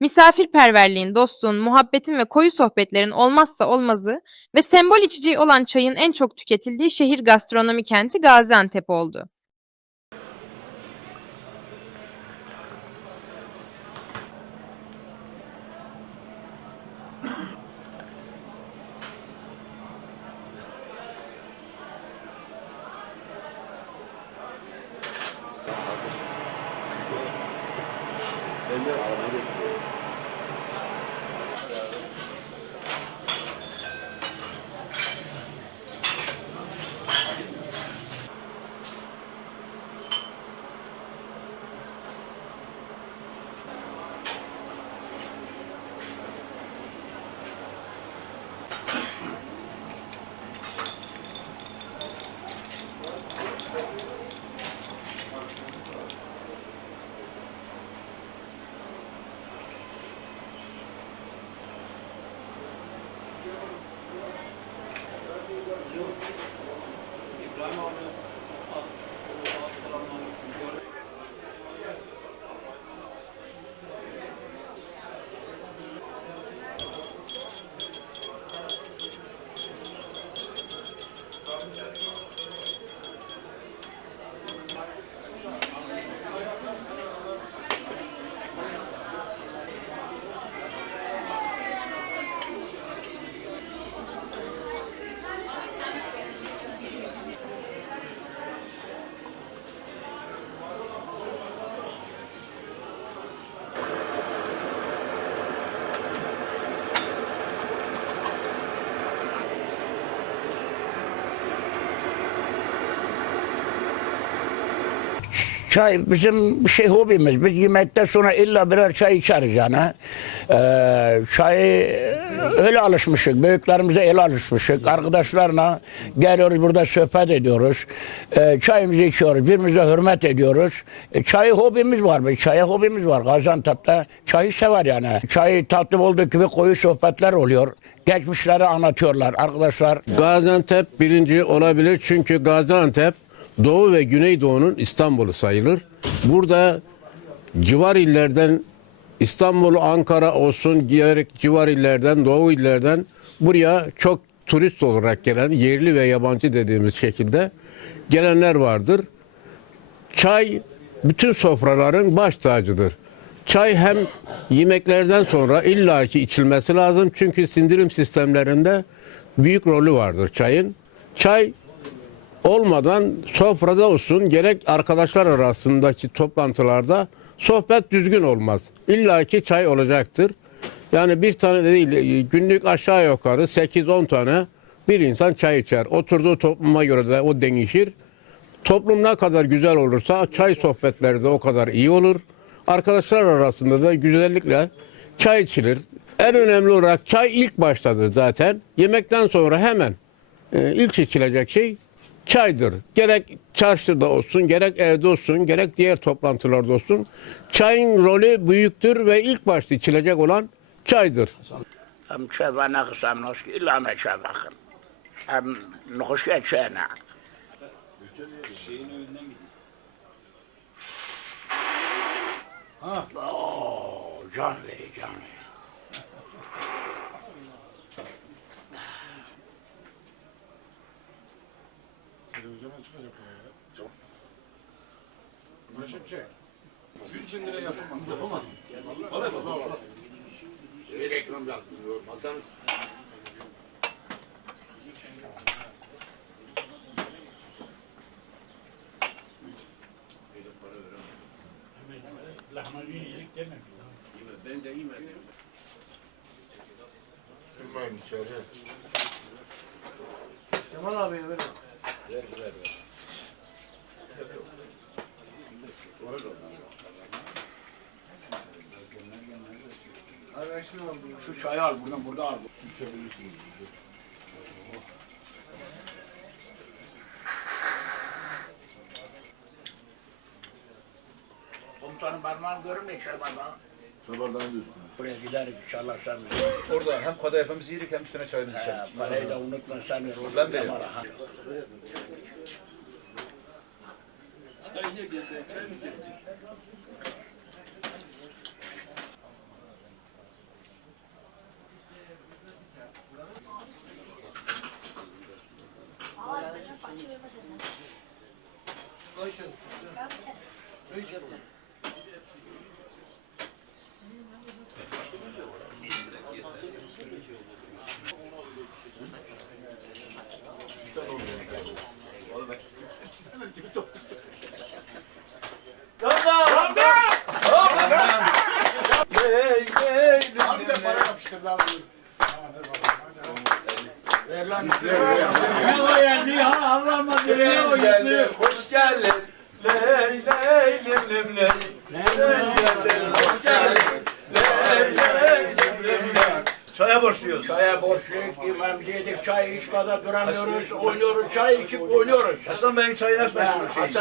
misafirperverliğin, dostluğun, muhabbetin ve koyu sohbetlerin olmazsa olmazı ve sembol içeceği olan çayın en çok tüketildiği şehir gastronomi kenti Gaziantep oldu. Çay bizim şey hobimiz. Biz yemekten sonra illa birer çay içeriz yani. Ee, çay öyle alışmışık. Büyüklerimize el alışmışık. Arkadaşlarla geliyoruz burada sohbet ediyoruz. Ee, çayımızı içiyoruz. Birbirimize hürmet ediyoruz. E, çay hobimiz var. Bir çaya hobimiz var. Gaziantep'te çayı sever yani. Çay tatlı olduğu gibi koyu sohbetler oluyor. Geçmişleri anlatıyorlar arkadaşlar. Gaziantep birinci olabilir çünkü Gaziantep Doğu ve Güneydoğu'nun İstanbul'u sayılır. Burada civar illerden İstanbul, Ankara olsun gerek civar illerden, Doğu illerden buraya çok turist olarak gelen yerli ve yabancı dediğimiz şekilde gelenler vardır. Çay bütün sofraların baş tacıdır. Çay hem yemeklerden sonra illaki içilmesi lazım çünkü sindirim sistemlerinde büyük rolü vardır çayın. Çay olmadan sofrada olsun gerek arkadaşlar arasındaki toplantılarda sohbet düzgün olmaz. İlla ki çay olacaktır. Yani bir tane değil günlük aşağı yukarı 8-10 tane bir insan çay içer. Oturduğu topluma göre de o değişir. Toplum ne kadar güzel olursa çay sohbetleri de o kadar iyi olur. Arkadaşlar arasında da güzellikle çay içilir. En önemli olarak çay ilk baştadır zaten. Yemekten sonra hemen e, ilk içilecek şey çaydır. Gerek çarşıda olsun, gerek evde olsun, gerek diğer toplantılarda olsun. Çayın rolü büyüktür ve ilk başta içilecek olan çaydır. Hem çevana kısam nasıl illa me çevakın. Hem nukuşya çena. Oo, can ver, can ver. Televizyona çıkacak ya. Tamam. Başım şey. 100 bin lira yapamam. Yapamam. Bir reklam yapmıyor. Masam Bilmem içeri. Şu çayı al buradan burada al. Komutanım parmağını görün içeri bana. Sabahdan da üstüne. Oraya gider inşallah sen Orada hem kadayıfımızı yedik hem üstüne çayımızı He, parayı da unutma sen ver. Ben veririm. Tamam, ha. Açı vermezsen sen. Koy şunu. Öyle yapalım. Hoş geldin. Ley ley lim lim ley. Hoş geldin. Ley ley lim lim ley. Çaya borçluyuz. Çaya borçluyuz, imam yedik, çay içmeden duramıyoruz, oynuyoruz, çay içip oynuyoruz. Hasan Bey'in çayı nasıl meşhur? Şey.